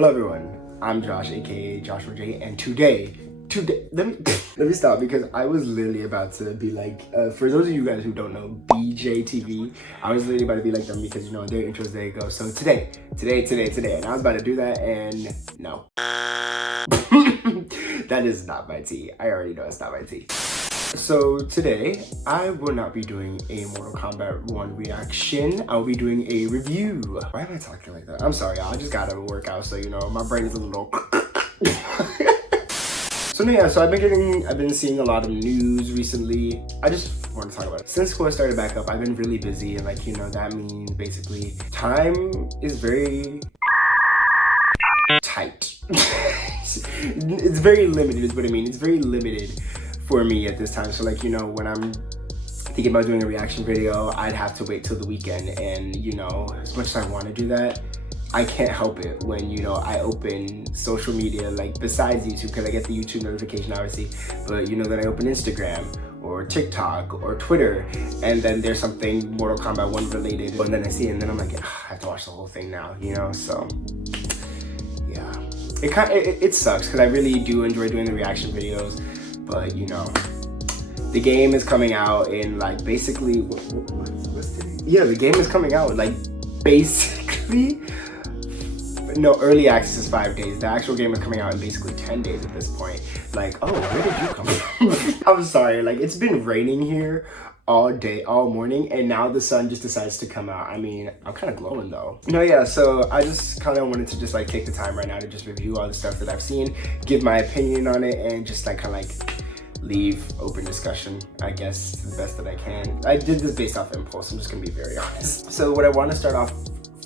Hello everyone, I'm Josh, aka Joshua J, and today, let me stop because I was literally about to be like, for those of you guys who don't know BJTV, I was literally about to be like them because, you know, their intros, there you go. So today, and I was about to do that, and no. That is not my tea. I already know it's not my tea. So today, I will not be doing a Mortal Kombat 1 reaction. I'll be doing a review. Why am I talking like that? I'm sorry, y'all. I just got out of a workout, so, you know, my brain is a little... So yeah, so I've been seeing a lot of news recently. I just want to talk about it. Since school started back up, I've been really busy, and like, you know, that means basically time is very tight. It's very limited is what I mean. It's very limited for me at this time. So like, you know, when I'm thinking about doing a reaction video, I'd have to wait till the weekend, and you know, as much as I want to do that, I can't help it when, you know, I open social media, like besides YouTube, because I get the YouTube notification obviously, but you know, then I open Instagram or TikTok or Twitter, and then there's something Mortal Kombat 1 related, and then I see it, and then I'm like, I have to watch the whole thing now, you know. So yeah, it sucks because I really do enjoy doing the reaction videos, but you know, the game is coming out in like basically what's today? Yeah, the game is coming out like basically. No, early access is 5 days. The actual game is coming out in basically 10 days at this point. Like, oh, where did you come from? I'm sorry, like, it's been raining here all day, all morning, and now the sun just decides to come out. I mean, I'm kind of glowing though. No, yeah, so I just kind of wanted to just like take the time right now to just review all the stuff that I've seen, give my opinion on it, and just like kind of like leave open discussion, I guess, to the best that I can. I did this based off impulse, I'm just gonna be very honest. So what I want to start off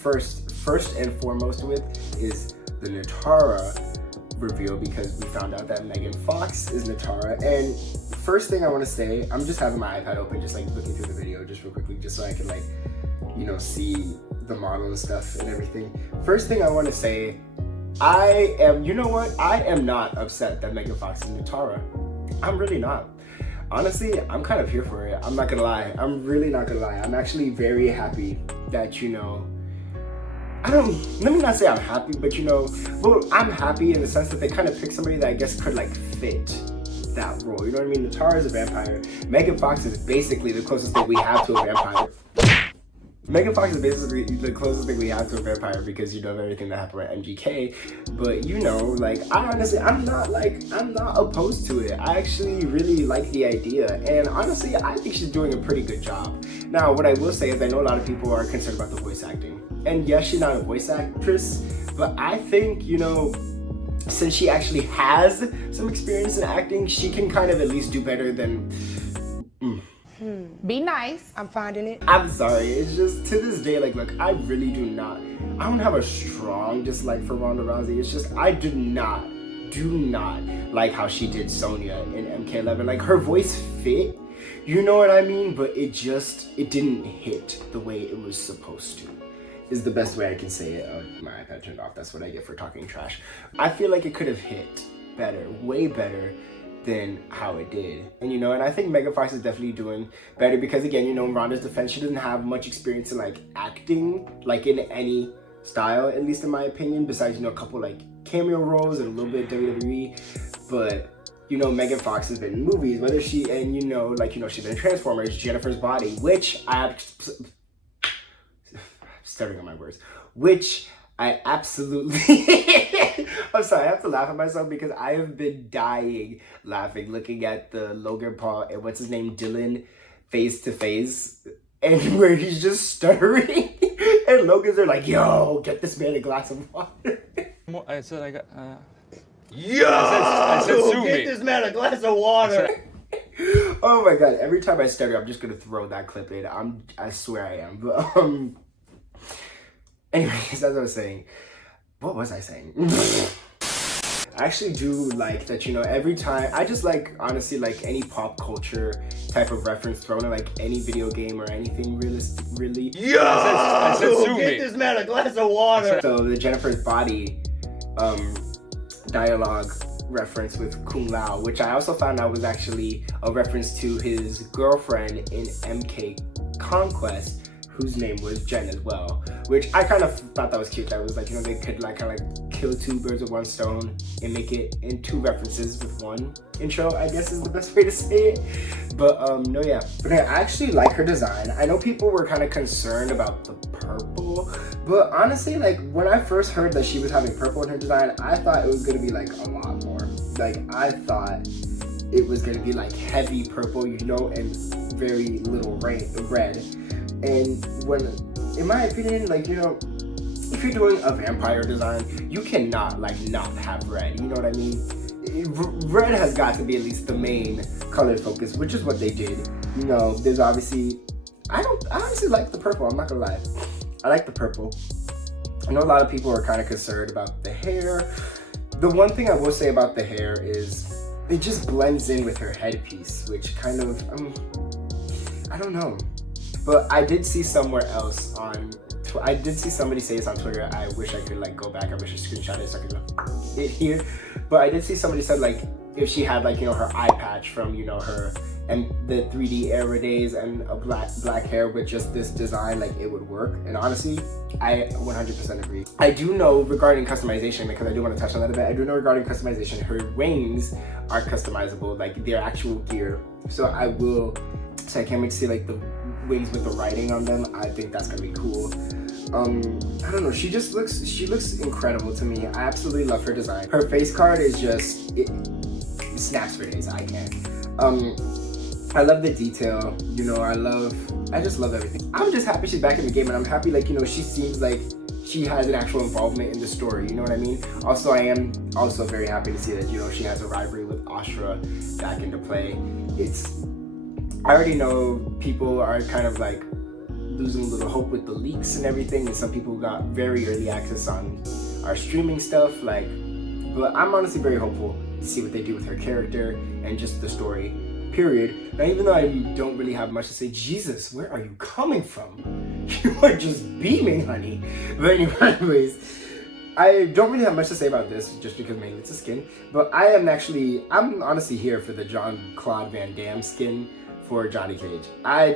first and foremost with is the Natara reveal, because we found out that Megan Fox is Natara. And first thing I want to say, I'm just having my iPad open, just like looking through the video just real quickly, just so I can like, you know, see the model and stuff and everything. First thing I want to say, you know what? I am not upset that Megan Fox is Natara. I'm really not. Honestly, I'm kind of here for it. I'm not gonna lie. I'm really not gonna lie. I'm actually very happy that, you know, let me not say I'm happy, but you know, well, I'm happy in the sense that they kind of picked somebody that I guess could like fit that role. You know what I mean? Natara is a vampire. Megan Fox is basically the closest thing we have to a vampire. Megan Fox is basically the closest thing we have to a vampire because, you know, of everything that happened with MGK. But you know, like, I honestly, I'm not opposed to it. I actually really like the idea, and honestly, I think she's doing a pretty good job. Now, what I will say is I know a lot of people are concerned about the voice acting. And yes, she's not a voice actress, but I think, you know, since she actually has some experience in acting, she can kind of at least do better than... Be nice. I'm finding it. I'm sorry, it's just, to this day, like, look, I really I don't have a strong dislike for Ronda Rousey. It's just, I do not like how she did Sonya in MK11. Like, her voice fit, you know what I mean? But it didn't hit the way it was supposed to, is the best way I can say it. Oh, my iPad turned off. That's what I get for talking trash. I feel like it could have hit better, way better than how it did. And you know, and I think Megan Fox is definitely doing better because, again, you know, in Ronda's defense, she doesn't have much experience in like acting, like in any style, at least in my opinion, besides, you know, a couple like cameo roles and a little bit of WWE. But you know, Megan Fox has been in movies, whether she, and you know, like, you know, she's been in Transformers, Jennifer's Body, which stuttering on my words, which I absolutely I'm sorry, I have to laugh at myself because I have been dying laughing looking at the Logan Paul and what's his name, Dylan, face to face, and where he's just stuttering and Logan's are like, yo, get this man a glass of water. I said I got yo, I said sue get me. this man a glass of water. Oh my god, every time I stutter, I'm just gonna throw that clip in. I swear I am. But anyways, as I was saying, what was I saying? I actually do like that, you know, every time, I just like, honestly, like any pop culture type of reference thrown in like any video game or anything really. Yeah! I said sue get me. this man a glass of water. So the Jennifer's Body dialogue reference with Kung Lao, which I also found out was actually a reference to his girlfriend in MK Conquest, whose name was Jen as well, which I kind of thought that was cute. That was like, you know, they could like kind of like kill two birds with one stone and make it in two references with one intro, I guess is the best way to say it. But no, yeah, but I actually like her design. I know people were kind of concerned about the purple, but honestly, like when I first heard that she was having purple in her design, I thought it was gonna be like a lot more. Like I thought it was gonna be like heavy purple, you know, and very little red. And when, in my opinion, like, you know, if you're doing a vampire design, you cannot like not have red, you know what I mean? Red has got to be at least the main color focus, which is what they did. You know, there's obviously, I honestly like the purple, I'm not gonna lie. I like the purple. I know a lot of people are kind of concerned about the hair. The one thing I will say about the hair is it just blends in with her headpiece, which kind of, I don't know. But I did see somewhere else I did see somebody say this on Twitter. I wish I could like go back. I wish I screenshot it so I could it here. But I did see somebody said like if she had like, you know, her eye patch from, you know, her and the 3D era days and a black hair with just this design, like it would work. And honestly, I 100% agree. I do know regarding customization, because I do want to touch on that a bit. I do know regarding customization, her wings are customizable, like their actual gear. So I can't wait to see like the wings with the writing on them. I think that's gonna be cool. I don't know, she looks incredible to me. I absolutely love her design. Her face card is just, it snaps for days. I can't. I love the detail, you know, I just love everything. I'm just happy she's back in the game, and I'm happy, like, you know, she seems like she has an actual involvement in the story, you know what I mean? Also, I am also very happy to see that, you know, she has a rivalry with Astra back into play. I already know people are kind of like losing a little hope with the leaks and everything, and some people got very early access on our streaming stuff, like, but I'm honestly very hopeful to see what they do with her character and just the story, period. Now, even though I don't really have much to say, Jesus, where are you coming from? You are just beaming, honey. But anyways, I don't really have much to say about this, just because mainly it's a skin, but I'm honestly here for the Jean-Claude Van Damme skin for Johnny Cage. I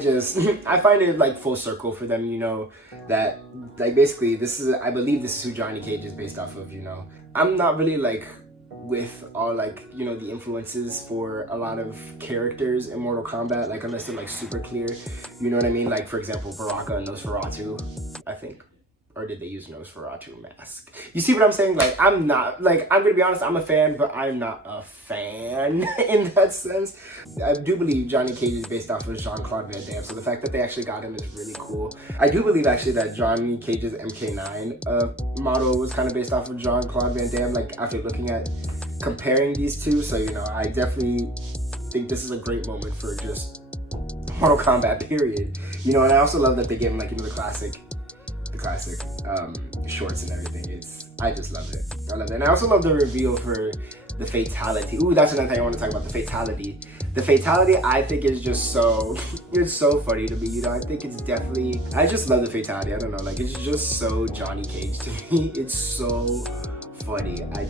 find it like full circle for them, you know, that like basically I believe this is who Johnny Cage is based off of, you know. I'm not really like with all like, you know, the influences for a lot of characters in Mortal Kombat, like unless they're like super clear, you know what I mean? Like for example, Baraka and Nosferatu, I think. Or did they use Nosferatu mask? You see what I'm saying? Like, I'm gonna be honest, I'm a fan, but I'm not a fan in that sense. I do believe Johnny Cage is based off of Jean-Claude Van Damme, so the fact that they actually got him is really cool. I do believe actually that Johnny Cage's MK9 model was kind of based off of Jean-Claude Van Damme, like after looking at comparing these two. So, you know, I definitely think this is a great moment for just Mortal Kombat, period. You know, and I also love that they gave him like, you know, the classic shorts and everything. I just love it. I love it. And I also love the reveal for the fatality. Ooh, that's another thing I want to talk about, the fatality. The fatality, I think, is just so, it's so funny to me, you know. I think it's definitely, I just love the fatality. I don't know, like, it's just so Johnny Cage to me. It's so funny. I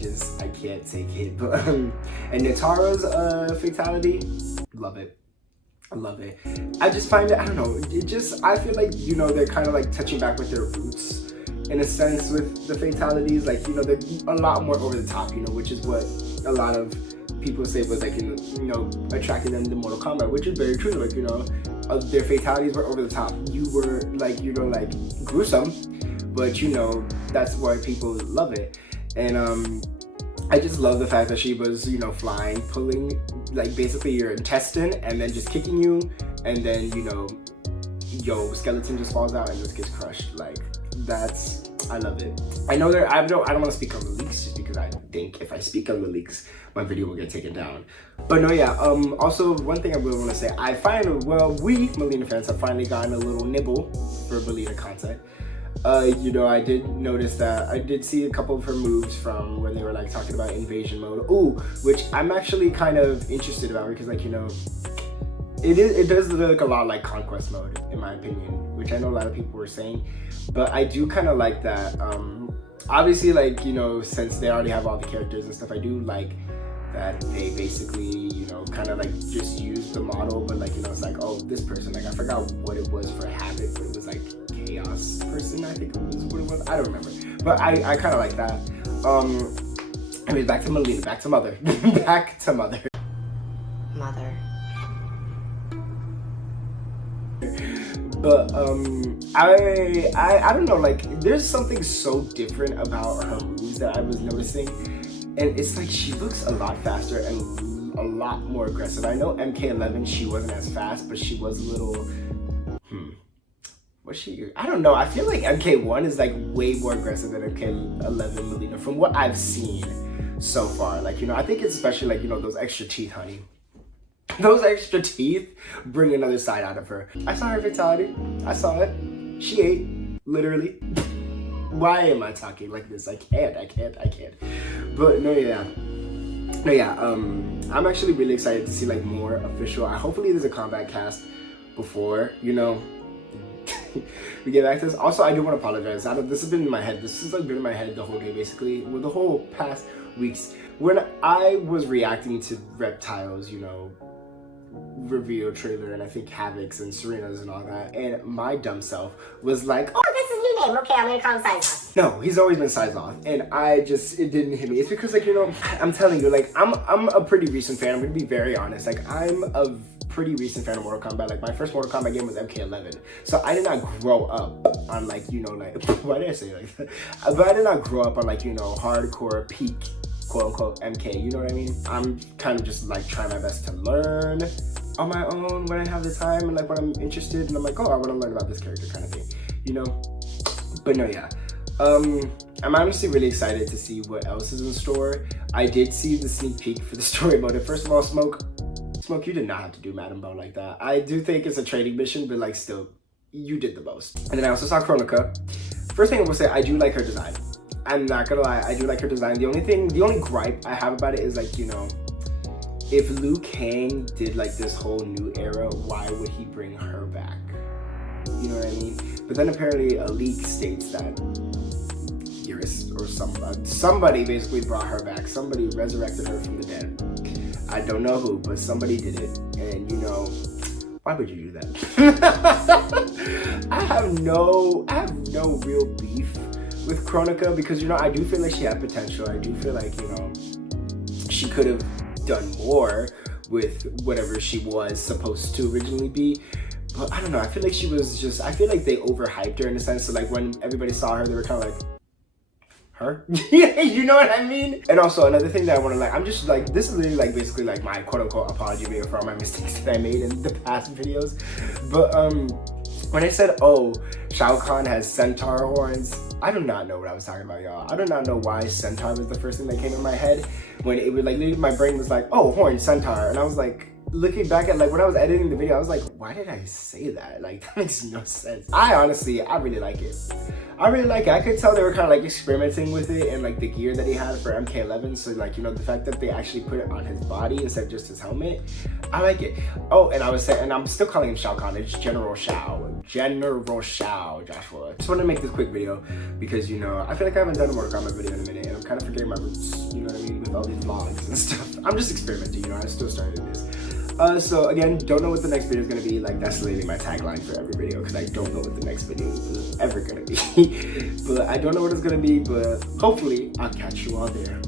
can't take it. But, and Nitara's fatality, love it. I love it. I just find it, I don't know, I feel like, you know, they're kind of like touching back with their roots in a sense with the fatalities. Like, you know, they're a lot more over the top, you know, which is what a lot of people say was like, you know, attracting them to Mortal Kombat, which is very true. Like, you know, their fatalities were over the top. You were like, you know, like gruesome, but you know, that's why people love it. And I just love the fact that she was, you know, flying, pulling, like, basically your intestine and then just kicking you, and then, you know, skeleton just falls out and just gets crushed. Like, I love it. I know I don't want to speak on the leaks, just because I think if I speak on the leaks, my video will get taken down. But no, yeah, also, one thing I really want to say, we, Melina fans, have finally gotten a little nibble for Melina content. You know, I did notice that I did see a couple of her moves from when they were like talking about invasion mode. Ooh, which I'm actually kind of interested about, because like, you know, it does look a lot like conquest mode in my opinion, which I know a lot of people were saying, but I do kind of like that. Obviously, like, you know, since they already have all the characters and stuff, I do like that they basically, you know, kind of like just used the model, but like, you know, it's like, oh, this person, like I forgot what it was for Havoc, but it was like Chaos person, I think it was what it was. I don't remember, but I kind of like that. Anyways, back to Melina, back to Mother. Back to Mother. Mother. But I don't know, like there's something so different about her moves that I was noticing, and it's like she looks a lot faster and a lot more aggressive. I know MK11 she wasn't as fast, but she was a little was she? I don't know. I feel like MK1 is like way more aggressive than MK11 Melina from what I've seen so far. Like, you know, I think it's especially like, you know, those extra teeth, honey. Those extra teeth bring another side out of her. I saw her fatality. I saw it. She ate, literally. Why am I talking like this? I can't. But no, yeah. I'm actually really excited to see like more official. Hopefully there's a Kombat cast before, you know, we get back to this. Also, I do want to apologize. This has been in my head. This has like been in my head the whole day, basically. Well, the whole past weeks when I was reacting to Reptile's, you know, reveal trailer, and I think Havoc's and Serena's and all that, and my dumb self was like, oh, This is your name. Okay, I'm gonna call him Size. no, he's always been Sizeloth, and it didn't hit me. It's because, like, you know, I'm telling you, like, I'm a pretty recent fan. I'm gonna be very honest. Like, I'm a pretty recent fan of Mortal Kombat. Like, my first Mortal Kombat game was MK11, so I did not grow up on, like, you know, like, why did I say it like that? But I did not grow up on, like, you know, hardcore peak quote-unquote MK, you know what I mean? I'm kind of just like trying my best to learn on my own when I have the time and like when I'm interested, and I'm like, oh, I want to learn about this character kind of thing, you know? But no, yeah. I'm honestly really excited to see what else is in store. I did see the sneak peek for the story mode. First of all, Smoke, you did not have to do Madame Bow like that. I do think it's a training mission, but like still, you did the most. And then I also saw Kronika. First thing I will say, I do like her design. I'm not gonna lie, I do like her design. The only gripe I have about it is like, you know, if Liu Kang did like this whole new era, why would he bring her back? You know what I mean? But then apparently a leak states that Iris or somebody basically brought her back. Somebody resurrected her from the dead. I don't know who, but somebody did it. And you know, why would you do that? I have no real beef with Kronika, because, you know, I do feel like she had potential. I do feel like, you know, she could have done more with whatever she was supposed to originally be. But I don't know, I feel like she was just, I feel like they overhyped her in a sense. So like when everybody saw her, they were kind of like, her? You know what I mean? And also another thing that I want to, like, I'm just like, this is literally like basically like my quote-unquote apology video for all my mistakes that I made in the past videos. But when I said, oh, Shao Kahn has centaur horns, I do not know what I was talking about, y'all. I do not know why centaur was the first thing that came in my head, when it was like, literally my brain was like, oh, horn, centaur. And I was like, looking back at like when I was editing the video, I was like, why did I say that? Like, that makes no sense. I really like it. I really like it. I could tell they were kind of like experimenting with it and like the gear that he had for MK11. So like, you know, the fact that they actually put it on his body instead of just his helmet, I like it. Oh, and I was saying, and I'm still calling him Shao Kahn. It's General Shao, Joshua. Just wanted to make this quick video because, you know, I feel like I haven't done a Mortal Kombat video in a minute, and I'm kind of forgetting my roots, you know what I mean, with all these vlogs and stuff. I'm just experimenting, you know, I still started this. So again, don't know what the next video is gonna be. Like, that's literally my tagline for every video, because I don't know what the next video is ever gonna be. But I don't know what it's gonna be, but hopefully I'll catch you all there.